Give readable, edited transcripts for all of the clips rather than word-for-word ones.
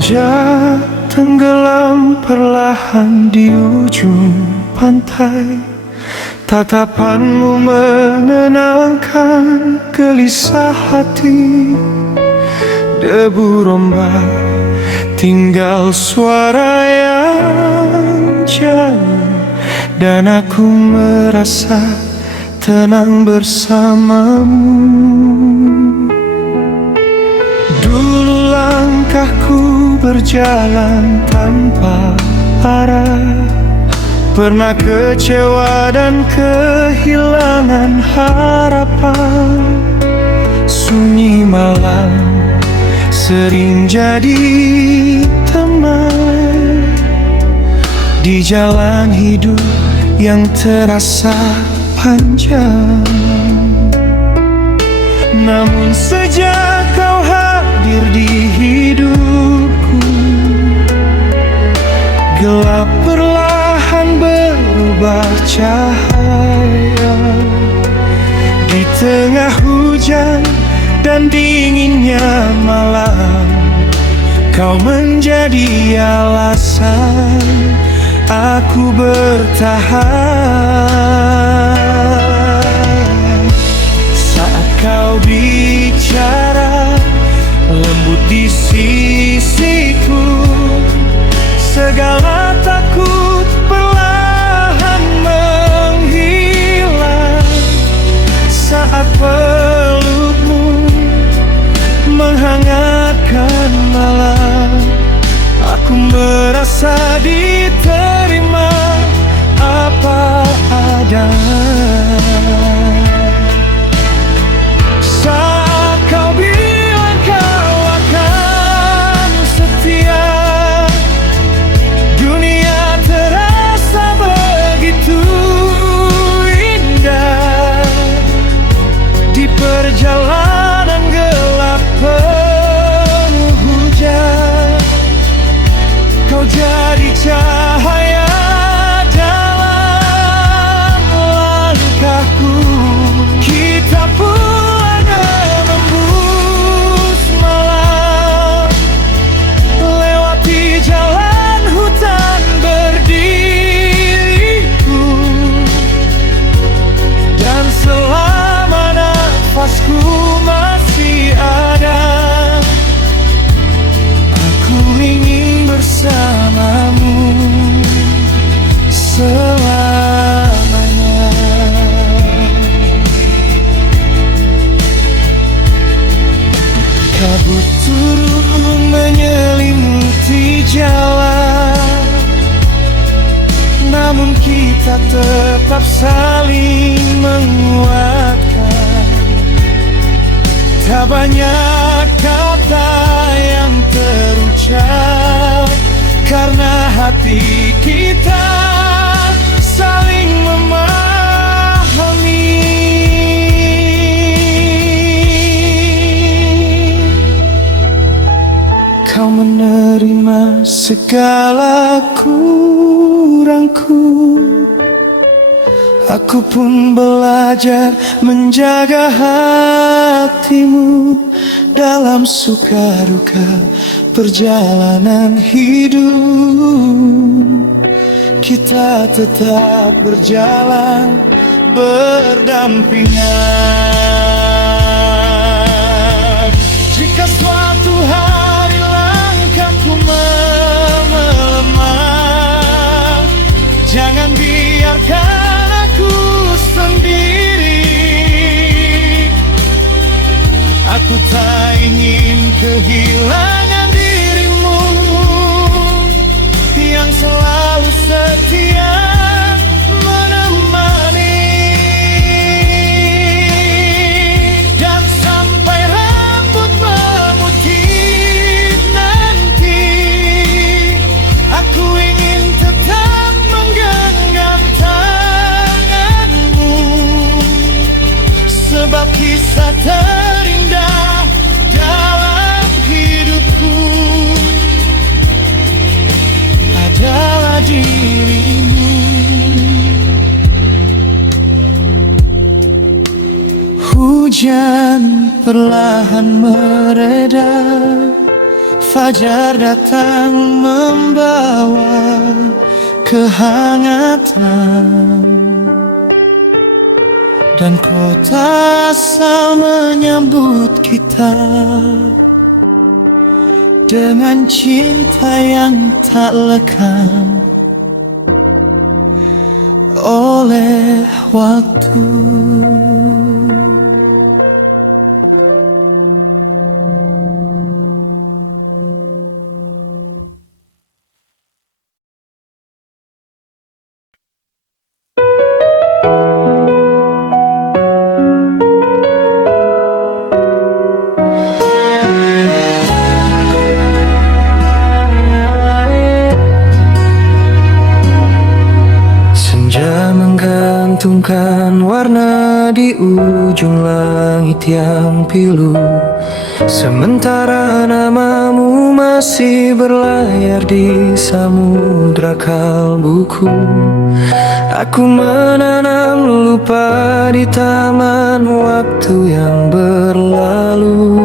Senja tenggelam perlahan di ujung pantai. Tatapanmu menenangkan gelisah hati. Debu rombak, tinggal suara yang jauh, dan aku merasa tenang bersamamu. Dulu langkahku berjalan tanpa arah, pernah kecewa dan kehilangan harapan. Sunyi malam sering jadi teman di jalan hidup yang terasa panjang. Namun sejak kau hadir di hidupku, gelap perlahan berubah cahaya. Di tengah hujan dan dinginnya malam, kau menjadi alasan aku bertahan. Saat kau bicara lembut di sisiku, segala takut perlahan menghilang. Saat pelukmu menghangatkan malam, aku merasa diterima apa adanya. Saat kau bilang kau akan setia, dunia terasa begitu indah. Di perjalanan gelap penuh hujan, kau jadi cahaya dalam langkahku. Kita pulang menembus malam, lewati jalan hutan berdiriku, dan selama nafasku masih ada, aku ingin bersamamu selamanya. Kabut turun menyelimuti jalan, namun kita tetap saling menguatkan. Tak banyak kata yang terucap, karena hati kita saling memahami. Kau menerima segala kurangku, aku pun belajar menjaga hatimu dalam suka duka perjalanan hidup. Kita tetap berjalan berdampingan. Jika suatu hari langkahku melemah, jangan biarkan aku sendiri. Aku tak ingin kehilangan dirimu yang selalu setia menemani. Dan sampai rambut memutih nanti, aku ingin tetap menggenggam tanganmu, sebab kisah terindah dalam hidupku adalah dirimu. Hujan perlahan mereda, Fajar datang membawa kehangatan, dan kota asal menyambut kita dengan cinta yang tak lekang oleh waktu. Menggantungkan warna di ujung langit yang pilu, sementara namamu masih berlayar di samudra kalbuku. Aku menanam lupa di taman waktu yang berlalu.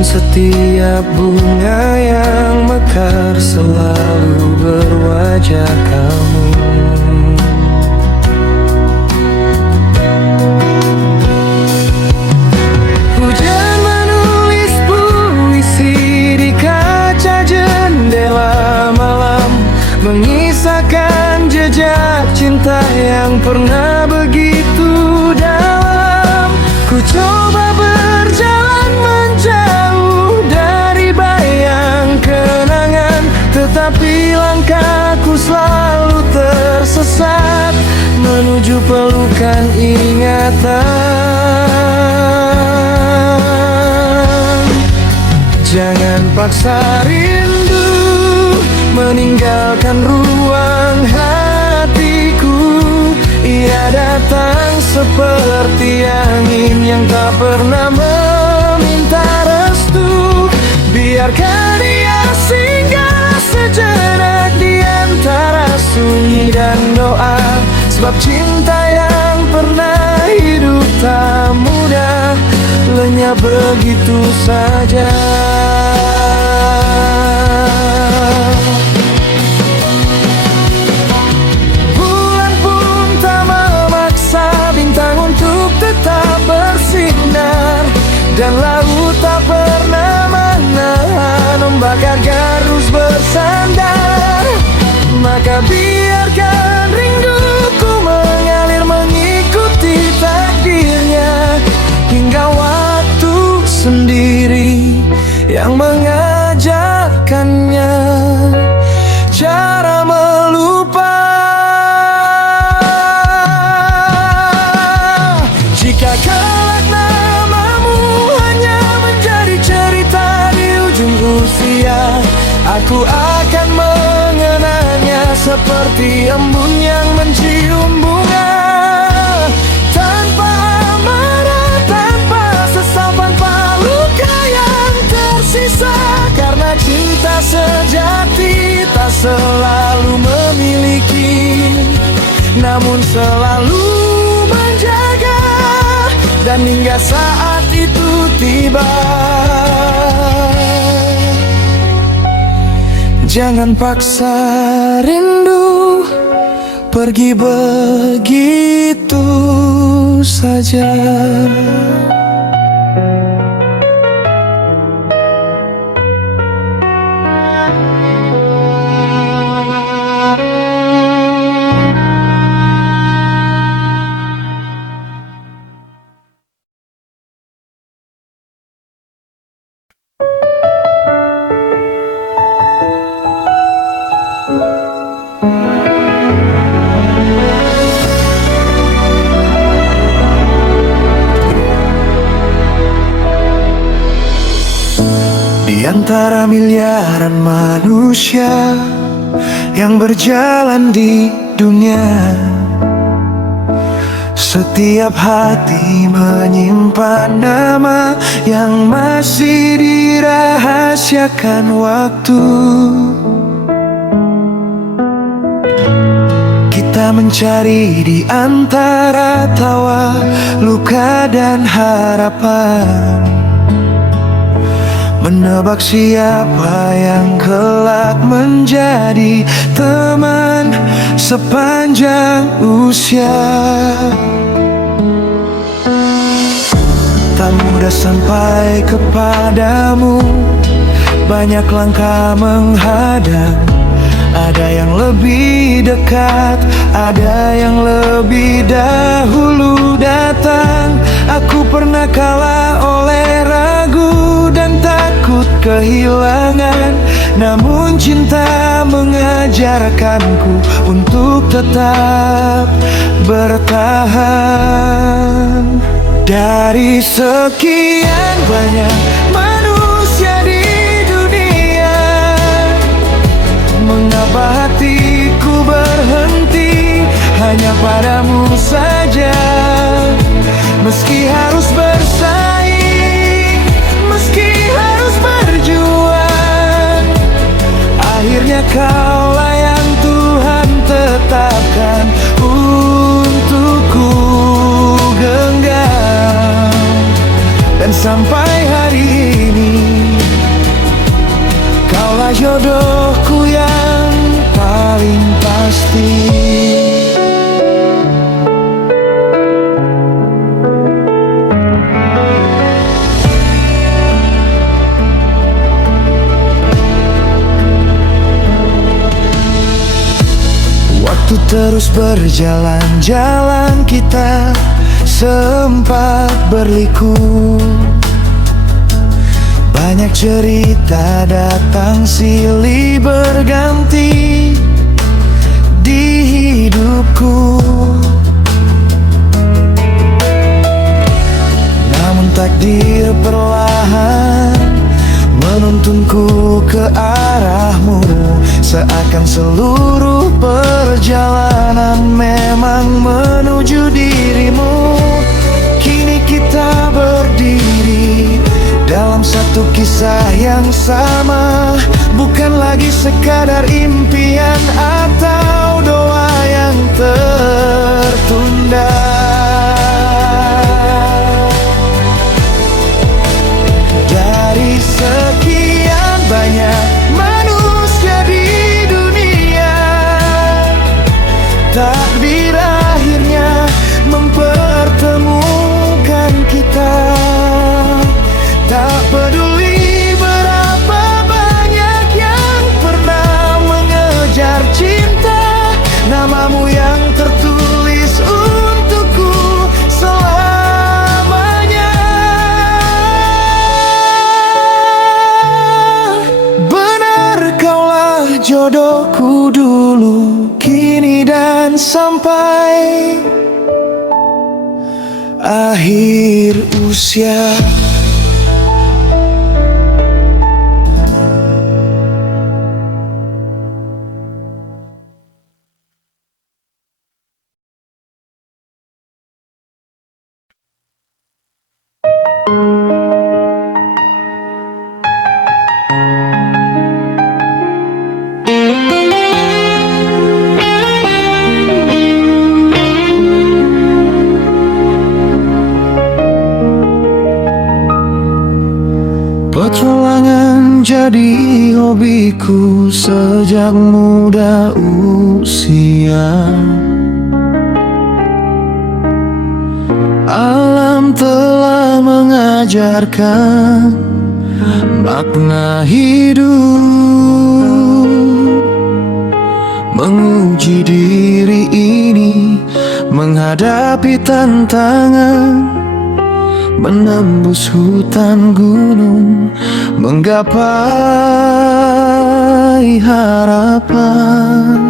Setiap bunga yang mekar selalu berwajah kamu. Hujan menulis puisi di kaca jendela malam, mengisahkan jejak cinta yang pernah begitu dalam. Ku coba berjalan menjauh dari bayang kenangan, tetapi langkahku selalu tersesat menuju pelukan ingatan. Jangan paksa rindu meninggalkan ruang hatiku. Ia datang seperti angin yang tak pernah meminta restu. Biarkan ia singgah sejenak di antara sunyi dan doa, sebab cinta yang pernah hidup tak mudah, lenyap begitu saja. Bulan pun tak memaksa bintang untuk tetap bersinar, dan laut tak pernah menahan ombak agar terus bersandar. Maka biarkan rinduku mengalir mengikuti takdirnya, hingga waktu sendiri yang mengajarkannya cara melupa. Jika kelak namamu hanya menjadi cerita di ujung usia, aku akan mengenangnya seperti embun yang mencium bunga. Tanpa amarah, tanpa sesal, tanpa luka yang tersisa. Karena cinta sejati tak selalu memiliki, namun selalu menjaga. Dan hingga saat itu tiba, jangan paksa rindu pergi begitu saja. Di antara miliaran manusia yang berjalan di dunia, setiap hati menyimpan nama yang masih dirahasiakan waktu. Kita Kita mencari di antara tawa, luka dan harapan, menebak siapa yang kelak menjadi teman sepanjang usia. Tak mudah sampai kepadamu, banyak langkah menghadang. Ada yang lebih dekat, ada yang lebih dahulu datang. Aku pernah kalah oleh ragu dan takut kehilangan, namun cinta mengajarkanku untuk tetap bertahan. Dari sekian banyak manusia di dunia, mengapa hatiku berhenti hanya padamu saja? Meski harus bersaing, meski harus berjuang, akhirnya kaulah yang Tuhan tetapkan untukku genggam. Dan sampai hari ini, kaulah jodohku yang paling pasti. Waktu terus berjalan, jalan kita sempat berliku. Banyak cerita datang silih berganti di hidupku, namun takdir perlahan menuntunku ke arahmu. Seakan seluruh perjalanan memang menuju dirimu. Kini kita berdiri dalam satu kisah yang sama, bukan lagi sekadar impian atau doa yang tertunda. Dari sekian banyak manusia di dunia, takdir akhirnya mempertemukan kita. Tak peduli berapa banyak yang pernah mengejar cinta, namamu yang tertulis untukku selamanya. Benar kaulah jodohku dulu, kini dan sampai akhir usia. Petualangan jadi hobiku sejak muda usia. Alam telah mengajarkan makna hidup, menguji diri ini, menghadapi tantangan, menembus hutan gunung, menggapai harapan.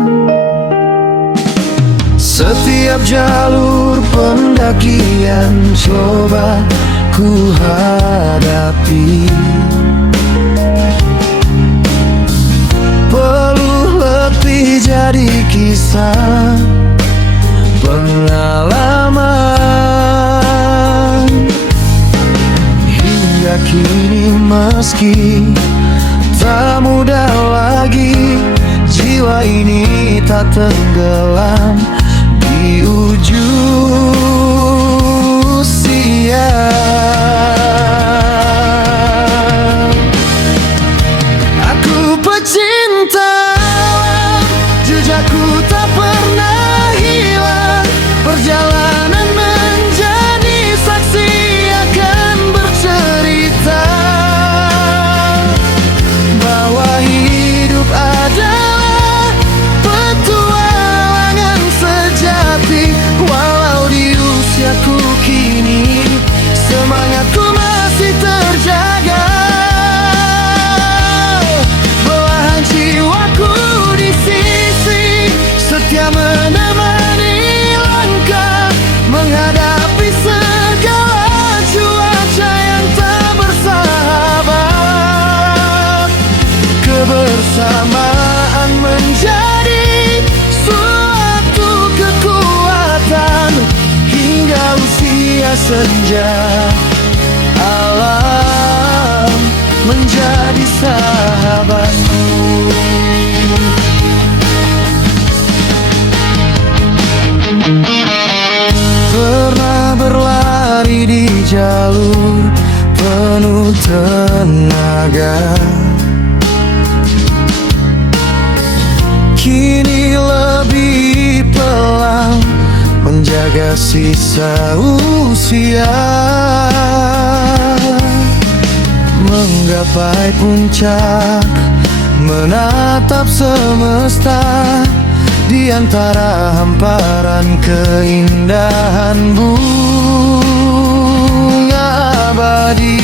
Setiap jalur pendakian coba ku hadapi, peluh letih jadi kisah pengalaman. Hingga kini meski tak mudah lagi, jiwa ini tak tenggelam di ujung usia. Aku pecinta alam, jejakku tak pernah hilang. Perjalanan menjadi saksi akan bercerita bahwa hidup adalah petualangan sejati. Walau di usiaku kini semangatku masih terjaga. Belahan jiwaku di sisi, setia menemani langkah menghadapi segala cuaca yang tak bersahabat. Kebersamaan menjadi suatu kekuatan hingga usia senja. Alam menjadi sahabatku. Pernah berlari di jalur penuh tenaga, kini lebih pelan menjaga sisa usia. Menggapai puncak, menatap semesta di antara hamparan keindahan bunga abadi.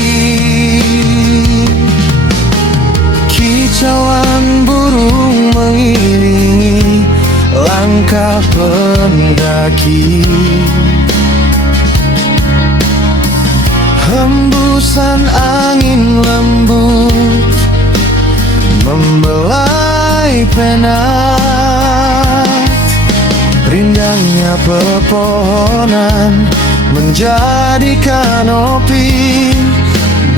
Kicauan burung mengiringi langkah pendaki. Hembusan angin lembut membelai penat. Rindangnya pepohonan menjadi kanopi.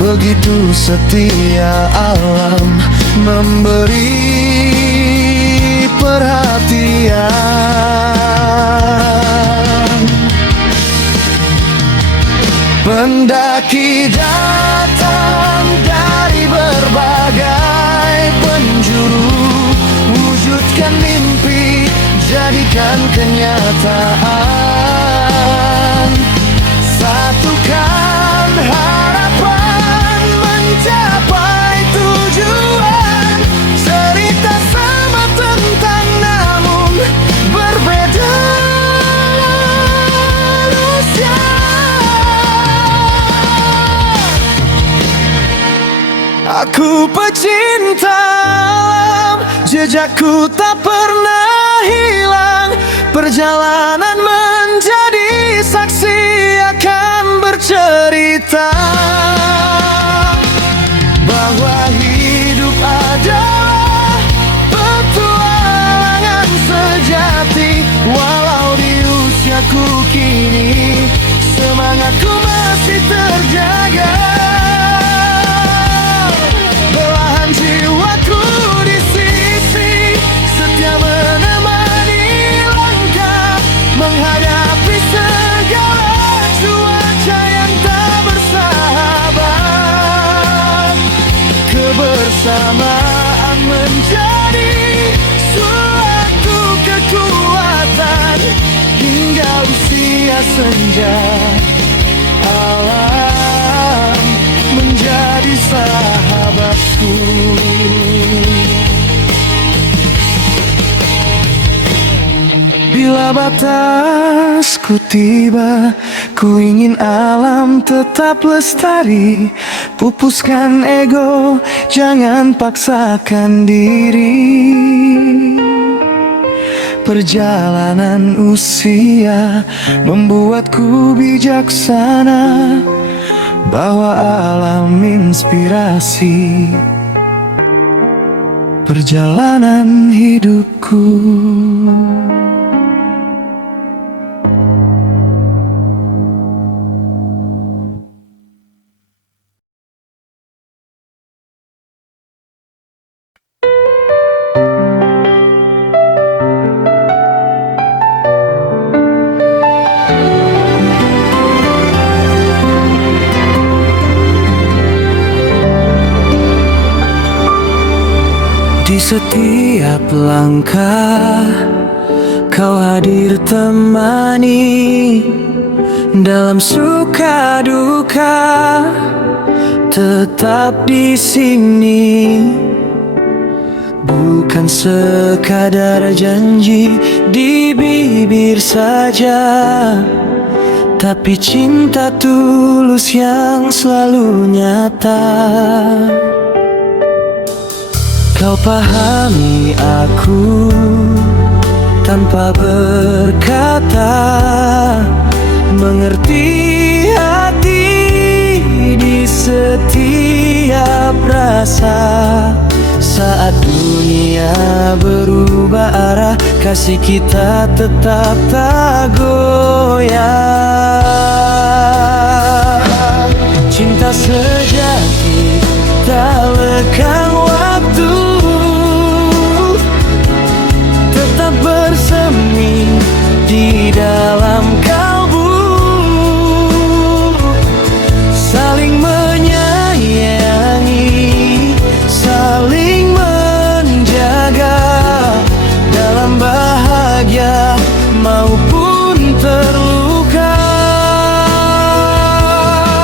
Begitu setia alam memberi perhatian. Pendaki datang dari berbagai penjuru, wujudkan mimpi, jadikan kenyataan. Satukan harapan mencapai tujuan. Cerita sama tentang namun berbeda usia. Aku pecinta alam, jejakku tak pernah hilang. Perjalanan menjadi saksi akan bercerita bahwa hidup adalah petualangan sejati. Walau di usiaku kini semangatku masih terjaga. Belahan jiwaku di sisi, setia menemani langkah menghadapi segala cuaca yang tak bersahabat. Kebersamaan menjadi suatu kekuatan hingga usia senja. Alam menjadi sahabatku. Bila batasku tiba, ku ingin alam tetap lestari. Pupuskan ego, jangan paksakan diri. Perjalanan usia membuatku bijaksana bahwa alam inspirasi perjalanan hidupku. setiap langkah Kau hadir temani, dalam suka duka tetap di sini. Bukan sekadar janji di bibir saja, tapi cinta tulus yang selalu nyata. Kau pahami aku tanpa berkata, mengerti hati di setiap rasa. Saat dunia berubah arah, kasih kita tetap tak goyah. Cinta sejati tak lekang waktu, tetap bersemi di dalam kalbu. Saling menyayangi, saling menjaga, dalam bahagia maupun terluka.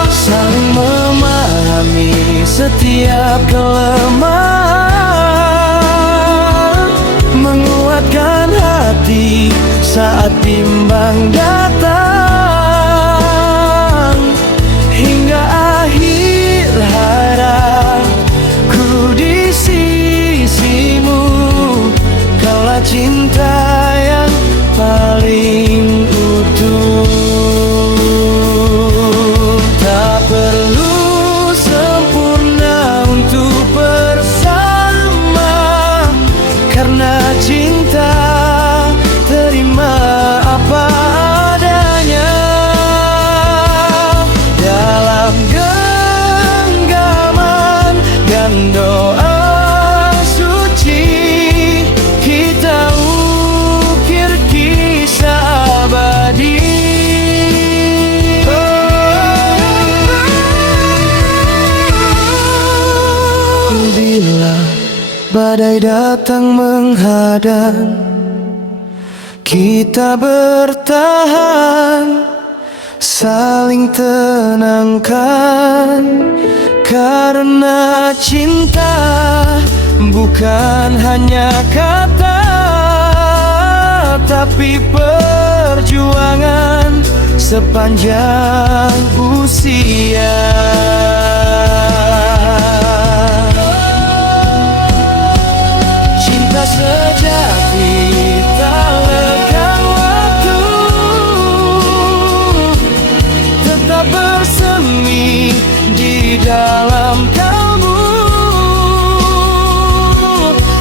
Saling memahami setiap kelemahan, menguatkan hati saat bimbang datang. Hingga akhir hayatku di sisimu, kaulah cinta yang paling utuh. Tak perlu sempurna untuk bersama, karena cinta terima apa adanya. Dalam genggaman dan doa suci, kita ukir kisah abadi. Bila badai datang menghadang, kita bertahan, saling tenangkan. Karena cinta bukan hanya kata, tapi perjuangan sepanjang usia. Cinta sejati tak lekang waktu, tetap bersemi di dalam kalbu.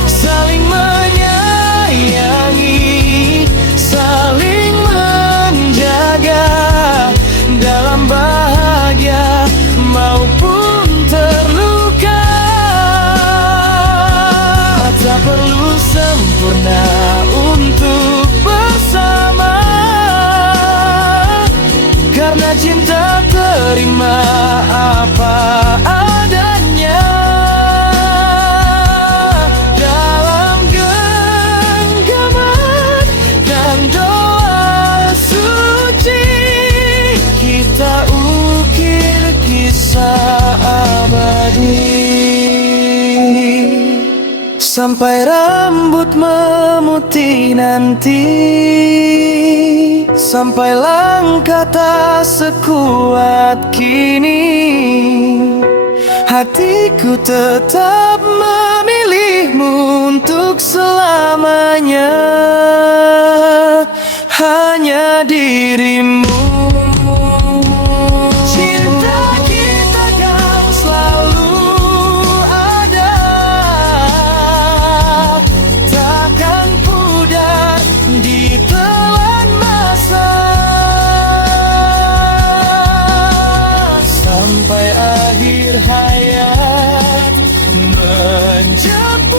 Saling menyayangi, saling menjaga, dalam bahagia maupun terluka. Tak perlu sempurna untuk bersama, karena cinta terima apa adanya. Dalam genggaman dan doa suci, kita ukir kisah abadi. Sampai rambut memutih nanti, sampai langkah tak sekuat kini, hatiku tetap memilihmu untuk selamanya. Hanya dirimu. Cinta kita kan selalu ada, takkan pudar ditelan masa. Sampai akhir hayat menjemput,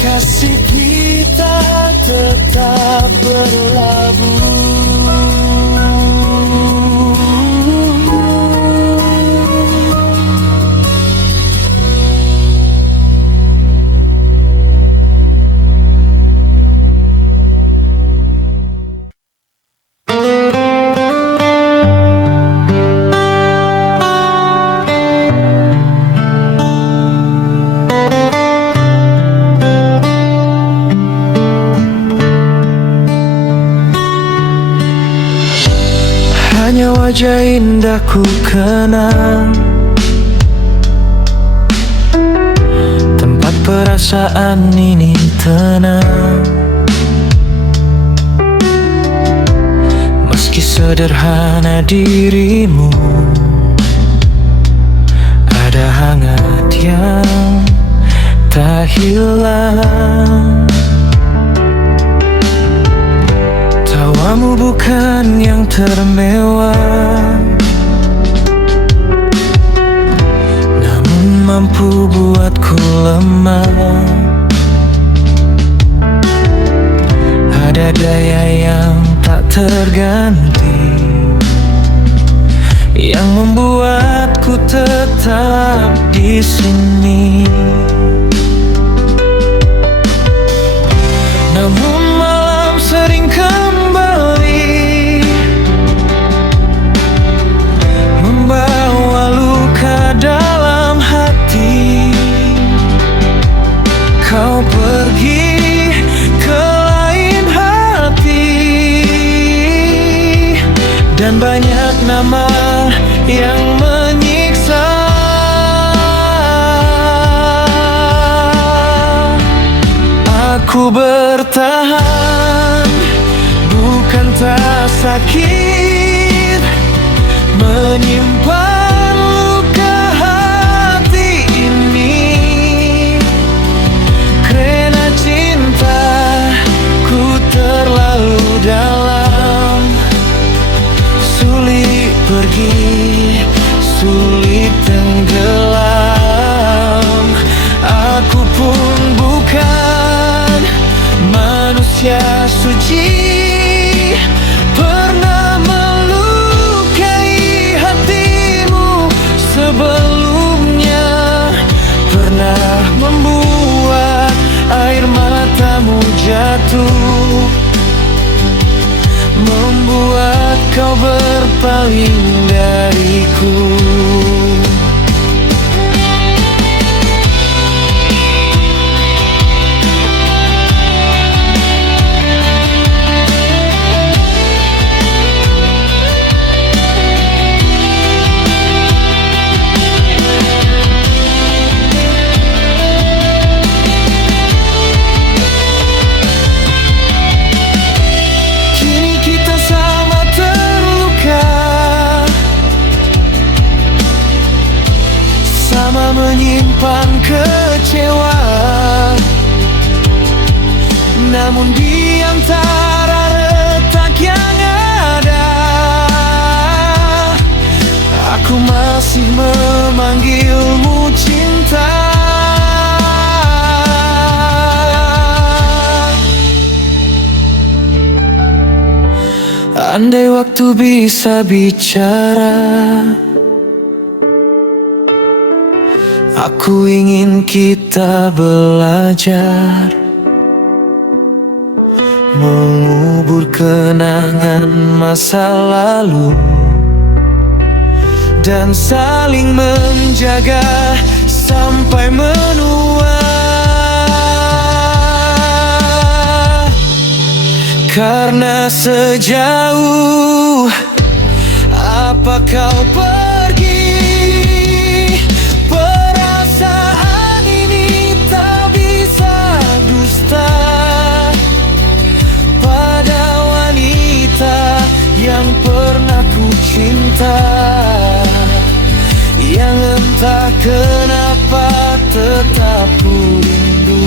kasih kita tetap berlabuh. wajah indah ku kenang, tempat perasaan ini tenang. Meski sederhana dirimu, ada hangat yang tak hilang. Tawamu bukan yang termewah, namun mampu buatku lemah. Ada daya yang tak terganti yang membuatku tetap di sini. Namun malam sering kembali membawa luka dalam hati. Kau pergi ke lain hati, dan banyak nama yang menyiksa. Aku bertahan, bukan tak sakit, menyimpan luka hati ini. Karena cintaku terlalu dalam, sulit pergi, sulit tenggelam. Aku pun bukan manusia suci, pernah melukai hatimu sebelumnya, pernah membuat air matamu jatuh, membuat kau berpaling dariku. Menyimpan kecewa, namun di antara retak yang ada, aku masih memanggilmu cinta. Andai waktu bisa bicara, aku ingin kita belajar mengubur kenangan masa lalu dan saling menjaga sampai menua. Karena sejauh apa kau pergi, yang pernah ku cinta, yang entah kenapa tetap ku rindu.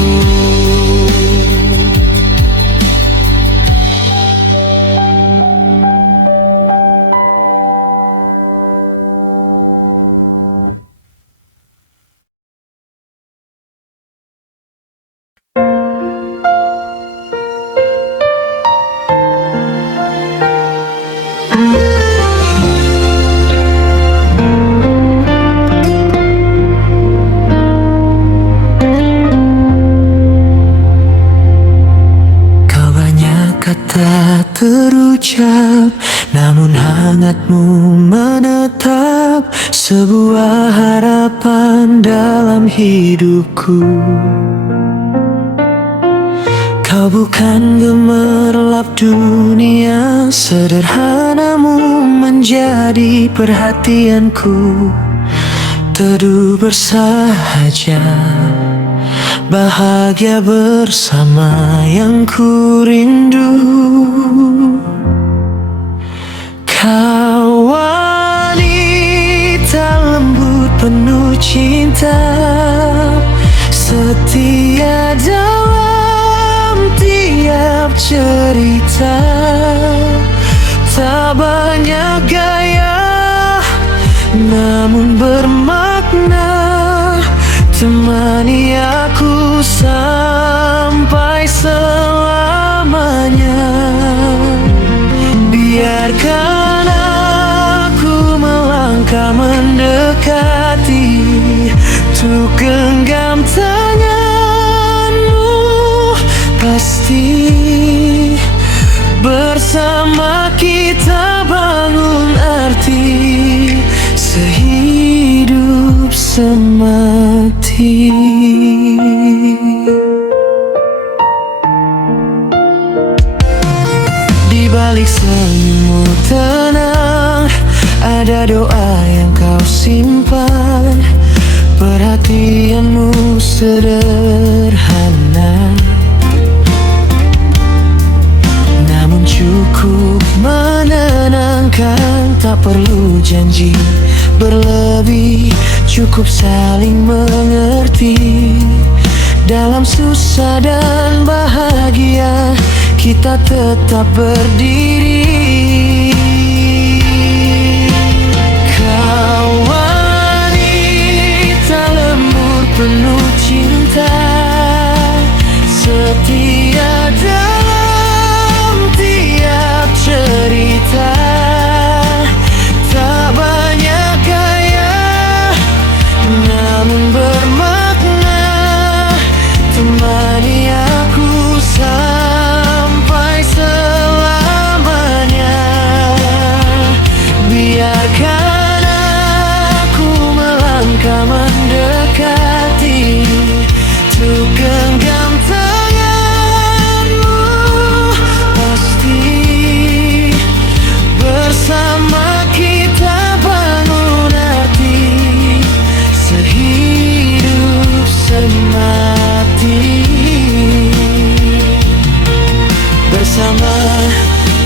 Tak terucap, namun hangatmu menetap, sebuah harapan dalam hidupku. Kau Kau bukan gemerlap dunia, sederhanamu menjadi perhatianku. Teduh bersahaja, bahagia bersama yang ku rindu. Kau wanita lembut penuh cinta, setia dalam tiap cerita. Tak banyak gaya, namun bermakna. Temani aku sampai selamanya. Biarkan aku melangkah mendekati, untuk genggam tanganmu. Pasti bersama kita bangun arti, sehidup semati. Di balik senyummu tenang, ada doa yang kau simpan. Perhatianmu sederhana, namun cukup menenangkan. Tak perlu janji berlebih, cukup saling mengerti. Dalam susah dan bahagia, kita tetap berdiri. Kau wanita lembut penuh cinta, setia dalam tiap cerita. Tak banyak gaya, namun bermakna. Temani aku sampai selamanya. Biarkan aku melangkah mendekati, untuk genggam tanganmu. Pasti bersama kita bangun arti, sehidup semati. Bersama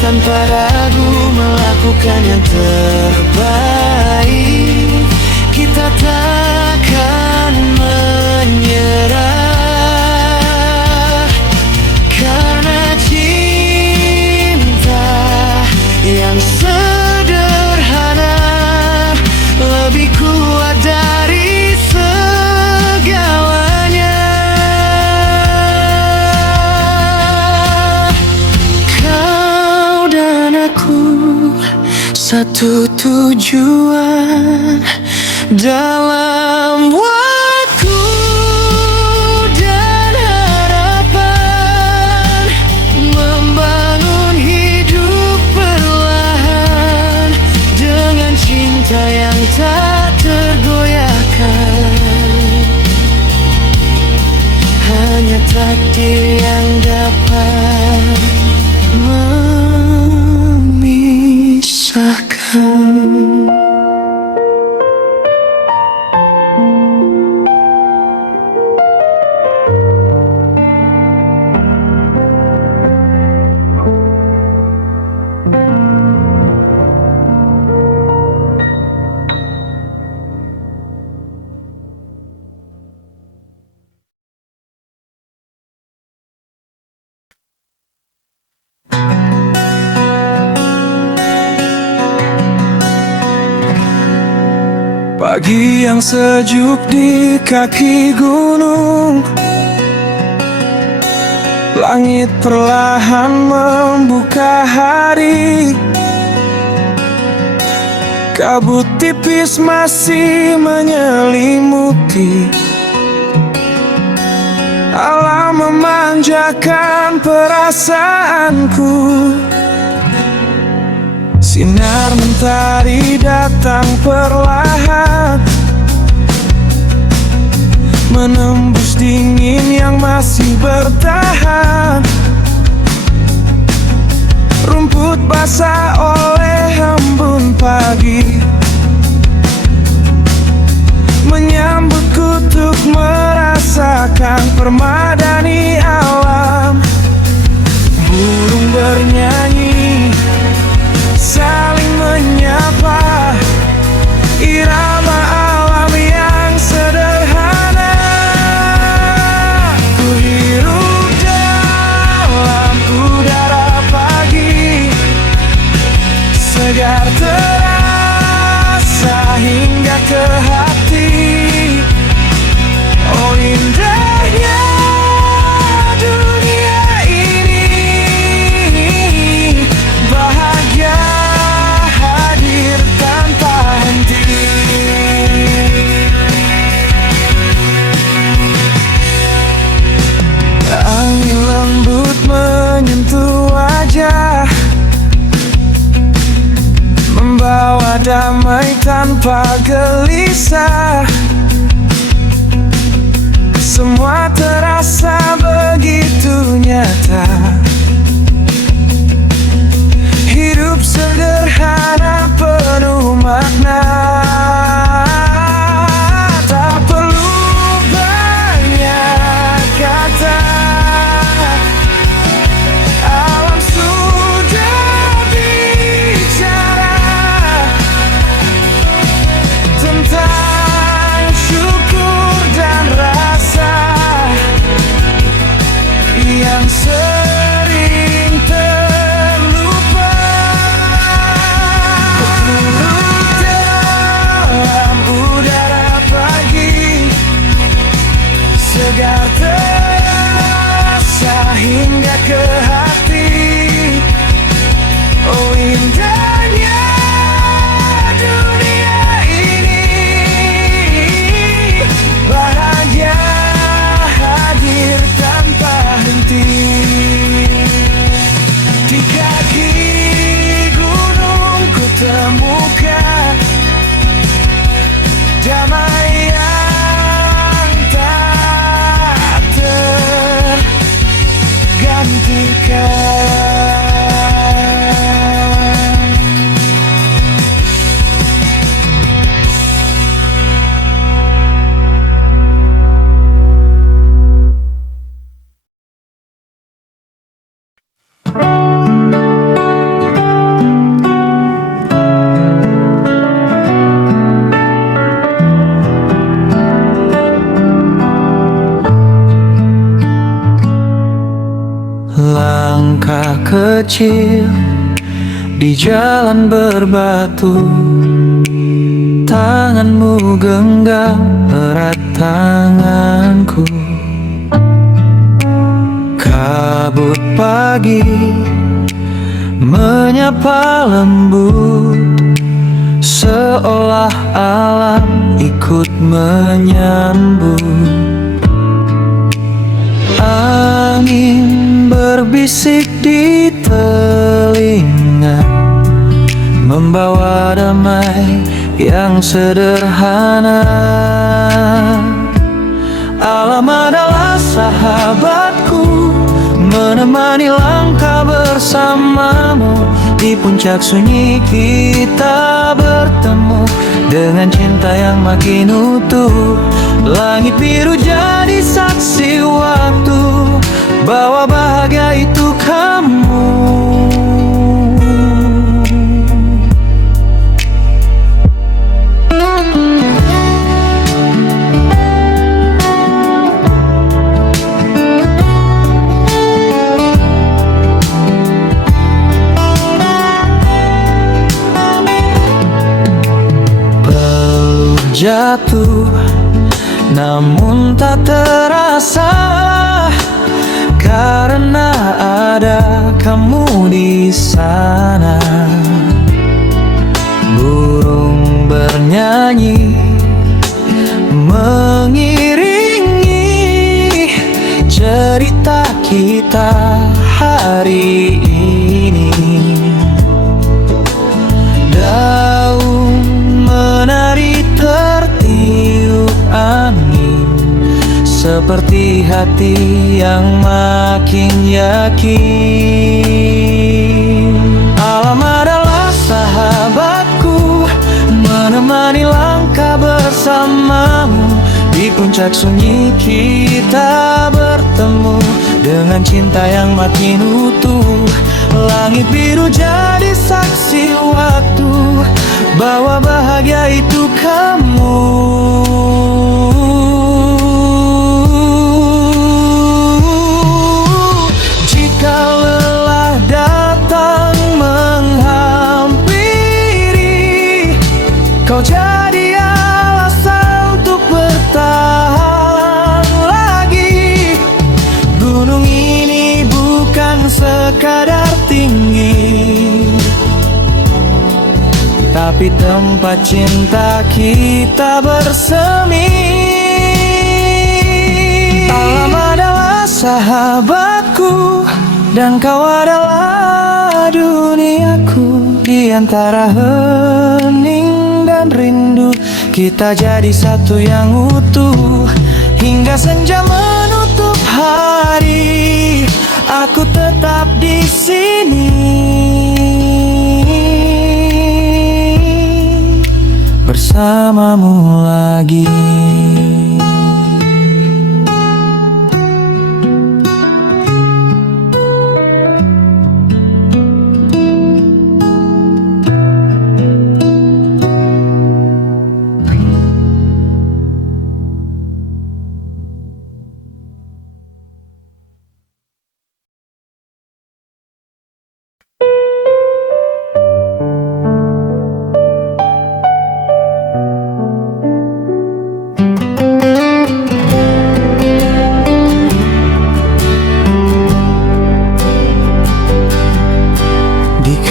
tanpa ragu melakukan yang terbaik, kita takkan menyerah. Karena cinta yang sederhana lebih kuat dari segalanya. Kau dan aku satu tujuan dalam waktu dan harapan, membangun hidup perlahan dengan cinta yang tak tergoyahkan. Hanya takdir yang dapat memisahkan. Pagi yang sejuk di kaki gunung, langit perlahan membuka hari. Kabut tipis masih menyelimuti, alam memanjakan perasaanku. Sinar mentari datang perlahan, menembus dingin yang masih bertahan. tanpa gelisah. Semua terasa begitu nyata. Hidup sederhana penuh makna. Tak perlu banyak kata, alam sudah bicara tentang syukur dan rasa yang sering terlupa. Berteduh dalam udara pagi, segar terasa hingga ke hati. Oh indahnya dunia ini, bahagia hadir tanpa henti. Di kaki gunung ku temukan damai yang tak tergantikan. Langkah kecil di jalan berbatu, tanganmu genggam erat tanganku. Kabut pagi menyapa lembut, seolah alam ikut menyambut. Angin berbisik di telinga, membawa damai yang sederhana. Alam adalah sahabatku, menemani langkah bersamamu. Di puncak sunyi kita bertemu, dengan cinta yang makin utuh. Langit biru jadi saksi waktu, bahwa bahagia itu kamu. Peluk jatuh namun tak terasa, karena ada kamu di sana. Burung bernyanyi mengiringi cerita kita hari ini. Daun menari tertiup angin, seperti hati yang makin yakin. Alam adalah sahabatku, menemani langkah bersamamu. Di puncak sunyi kita bertemu, dengan cinta yang makin utuh. Langit biru jadi saksi waktu, bahwa bahagia itu kamu. Jika lelah datang menghampiri, kau jadi alasan untuk bertahan lagi. Gunung ini bukan sekadar tinggi, tapi tempat cinta kita bersemi. Alam adalah sahabatku, dan kau adalah duniaku. Di antara hening dan dan rindu. Kita jadi satu yang utuh hingga senja menutup hari. Aku tetap di sini bersamamu lagi.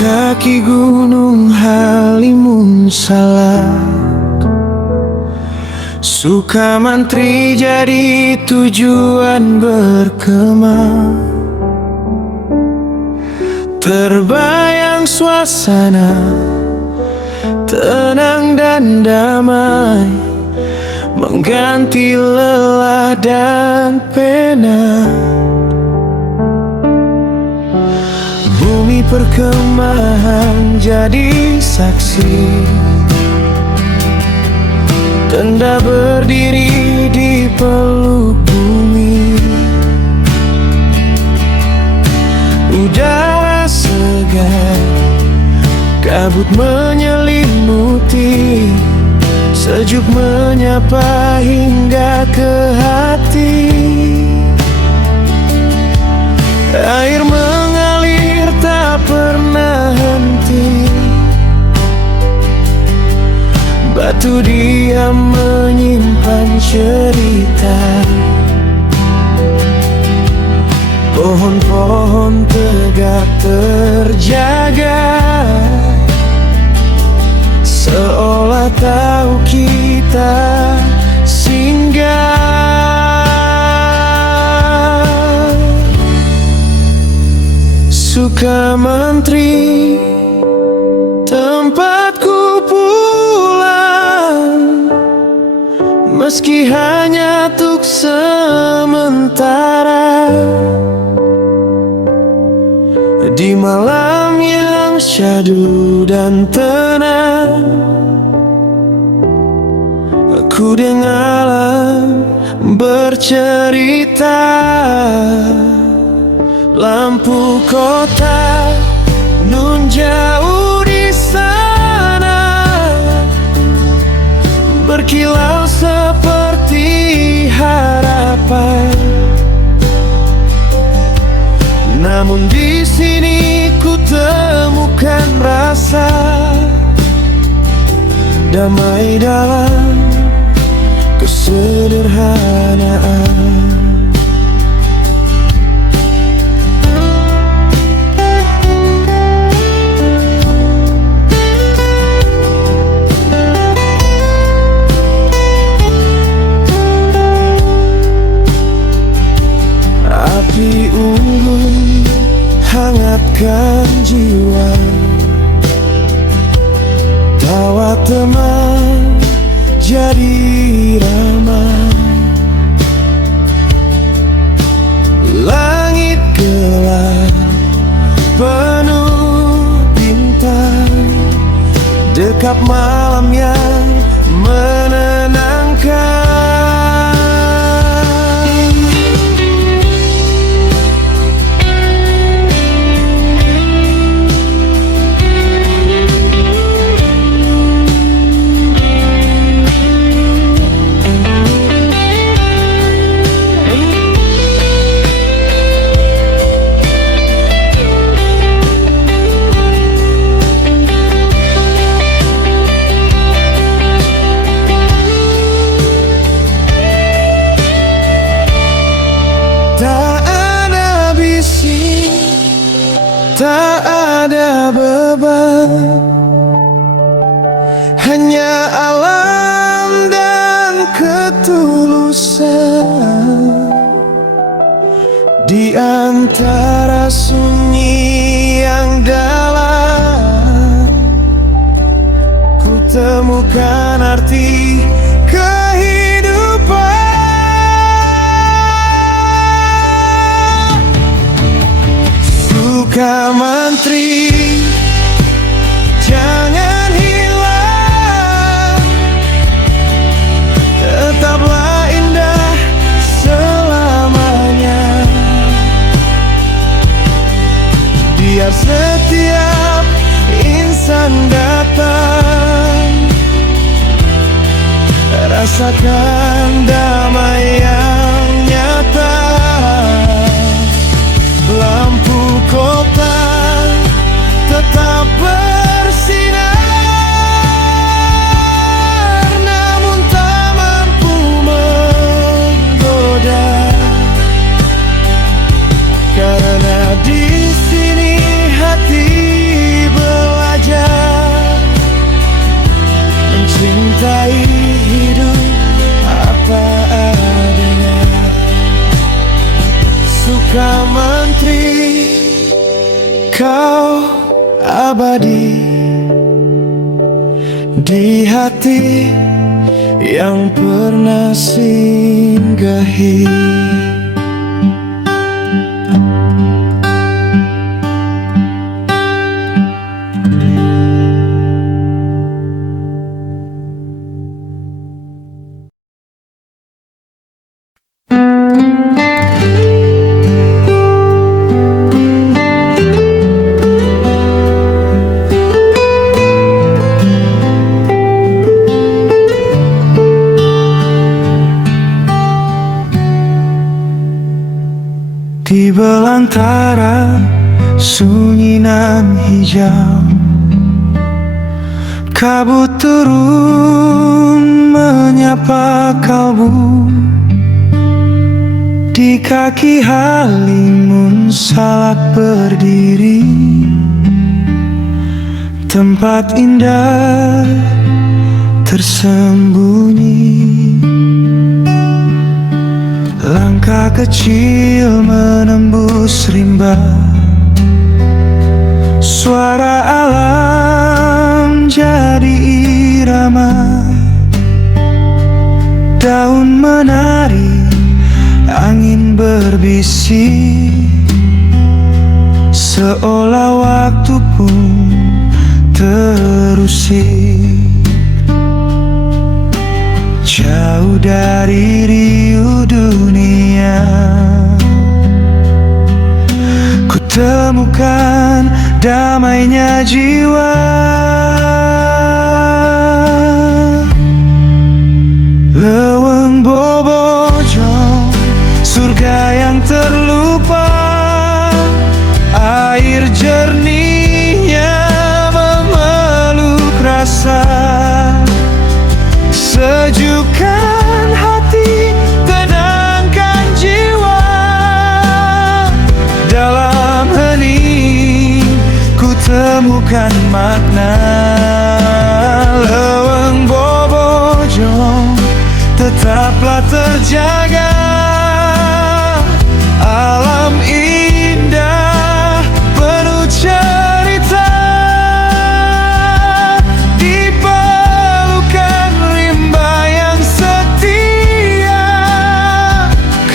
Kaki gunung Halimun Salak, Sukamantri jadi tujuan berkemah. Terbayang suasana tenang dan damai, mengganti lelah dan pena. Bumi perkemahan jadi saksi, tenda berdiri di peluk bumi. Udara segar, kabut menyelimuti, sejuk menyapa hingga ke hati. Air mengalir tak pernah henti, batu diam menyimpan cerita. Pohon-pohon tegak terjaga, seolah tahu kita singgah. Sukamantri, tempatku pulang, meski hanya untuk sementara. Di malam yang syahdu dan tenang, aku dengar alam bercerita. Lampu kota nun jauh di sana, berkilau seperti harapan. Namun di sini ku temukan rasa damai dalam kesederhanaan. Api unggun hangatkan jiwa, tawa teman jadi ramah. Langit gelap penuh bintang, dekap malam yang menenangkan. Tak ada beban, hanya alam dan ketulusan. Di antara sunyi yang dalam, ku temukan Sukamantri, jangan hilang, tetaplah indah selamanya. Biar setiap insan datang, rasakan damai yang nyata. Lampu kota tetap bersinar, namun tak mampu menggoda. Karena di sini hati belajar mencintai hidup apa adanya. Sukamantri, kau abadi di hati yang pernah singgahi. Di belantara sunyi nan hijau, kabut turun menyapa kalbu. Di kaki Halimun Salak berdiri, tempat indah tersembunyi. Langkah kecil menembus rimba, suara alam jadi irama. Daun menari, angin berbisik, seolah waktu pun terusik. Jauh dari riuh dunia, ku temukan damainya jiwa. Leweng Bobojong, surga yang terlupa. Air jernihnya memeluk rasa, sejukkan hati, tenangkan jiwa. Dalam hening ku temukan makna. Leweng Bobojong tetaplah terjaga. Alam indah penuh cerita, di pelukan rimba yang setia.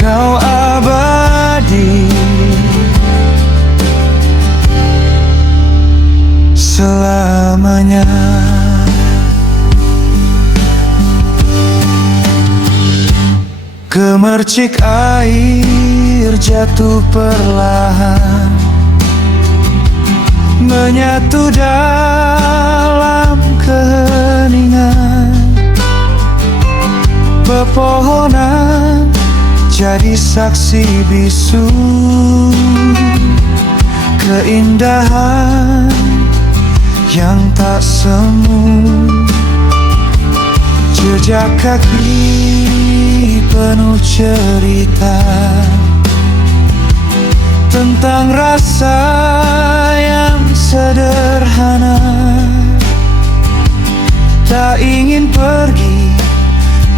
Kau abadi selamanya. Gemercik air jatuh perlahan, menyatu dalam keheningan. Pepohonan jadi saksi bisu, keindahan yang tak semu. Jejak kaki penuh cerita tentang rasa yang sederhana. Tak ingin pergi,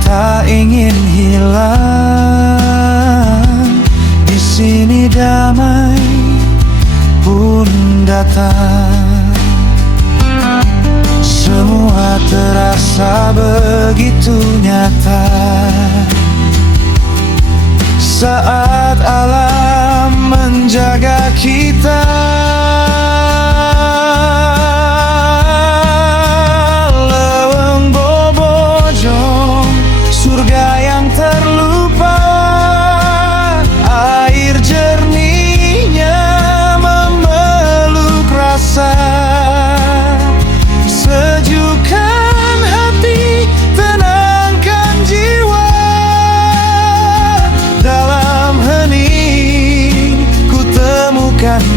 tak ingin hilang. Di sini damai pun datang. Semua terasa begitu nyata saat alam menjaga kita.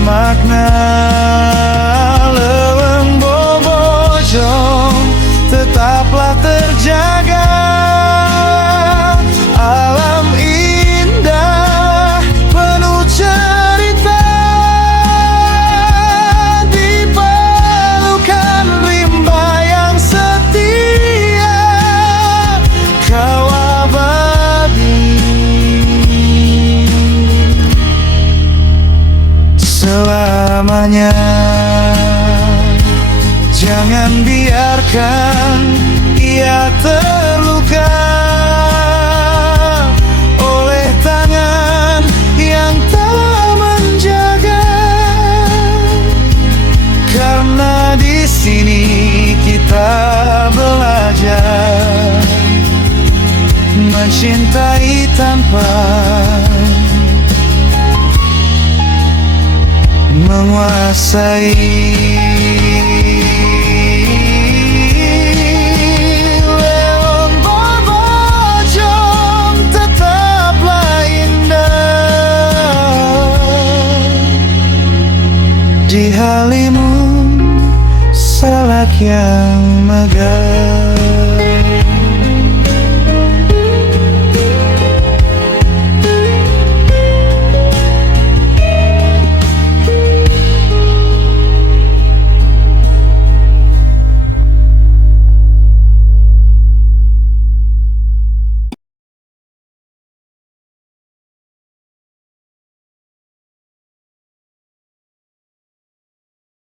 makna. Leweng Bobojong tetaplah terjaga. Alam indah penuh cerita, di pelukan rimba yang setia, kau abadi selamanya. Jangan biarkan ia terluka oleh tangan yang tak menjaga, karena di sini kita belajar mencintai tanpa menguasai. Leweng Bobojong tetaplah indah, di Halimun Salak yang megah.